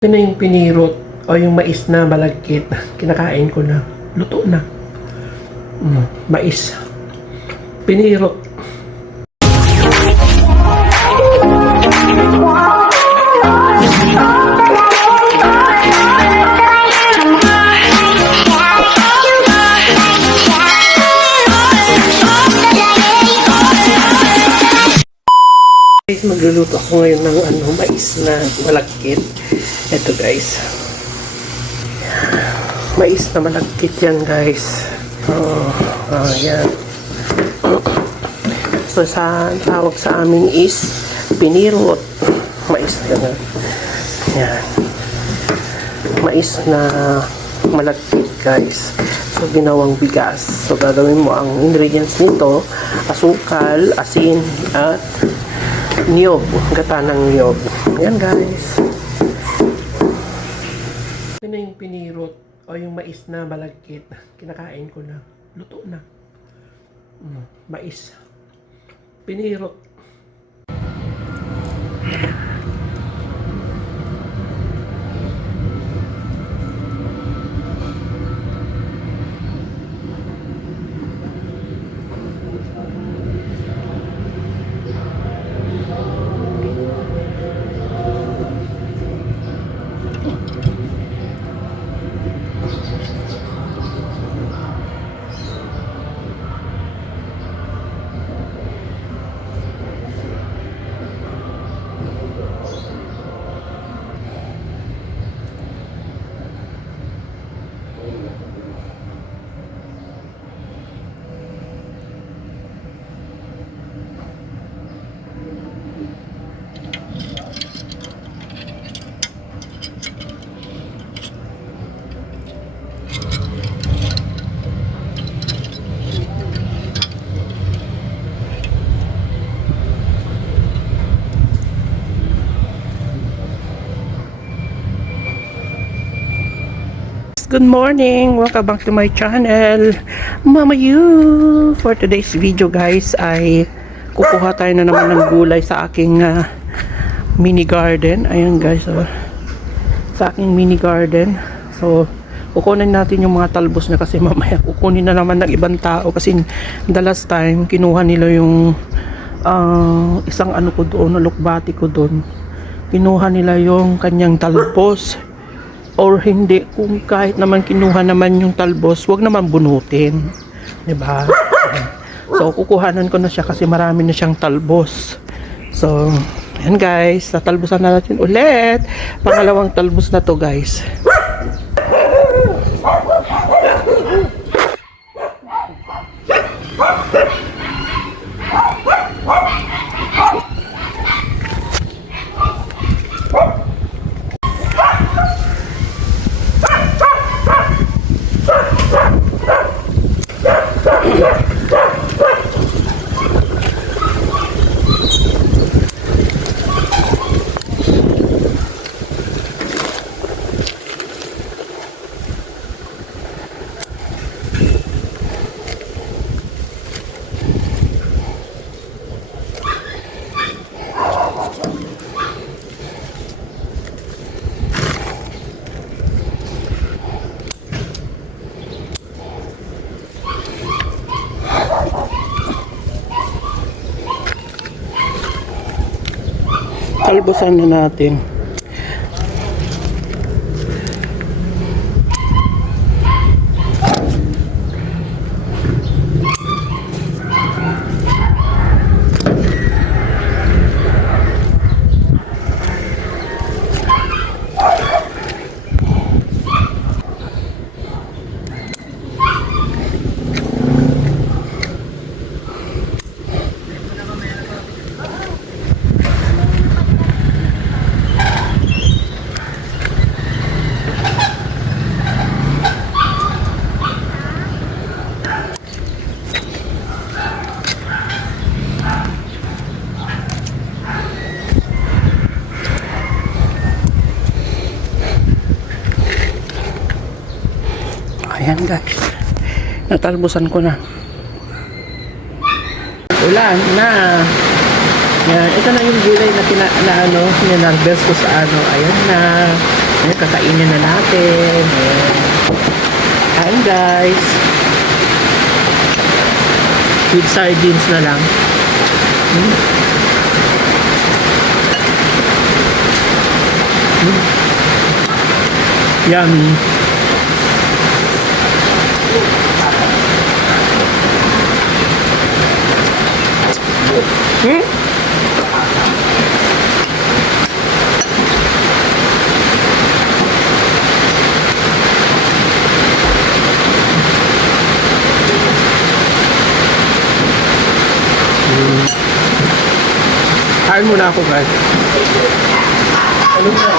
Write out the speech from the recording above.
Ito na yung pinirot o yung mais na malagkit. Kinakain ko na. Luto na. Mm, mais. Pinirot. Magluluto ako ngayon ng ano, mais na malagkit. Ito guys. Mais na malagkit yan guys. Oh, ah, yan. So sa tawag sa amin is pinirot. Mais na yan. Mais na malagkit guys. So ginawang bigas. So gagawin mo ang ingredients nito, asukal, asin, at niyog, gata ng niyog. Yan guys. Ito na yung pinirot o yung mais na malagkit. Kinakain ko na. Luto na. Mm, mais. Pinirot. Good morning! Welcome back to my channel. Mama you! For today's video guys ay kukuha tayo na naman ng gulay sa aking ah, mini garden. Ayan guys, oh. sa aking mini garden. So, kukunin natin yung mga talbos na kasi mamaya kukunin na naman ng ibang tao kasi the last time kinuha nila yung ah, isang ano ko doon, lukbati ko doon. Kinuha nila yung kanyang talbos or hindi kung kahit naman kinuha naman yung talbos wag naman bunutin. 'di ba? So kukuhanan ko na siya kasi marami na siyang talbos. So yan guys tatalbosan na natin ulit. Pangalawang talbos na to guys talbosan na natin ayan guys. Natalbusan ko na. Ulan na. Yan ito na yung gulay na, pina, na ano ninarvest ko sa ano. Ayan na. Ayan, kakainin na natin. Ayan, ayan guys. With sardines na lang. Hmm. Hmm. yummy. muna ako guys. Ano?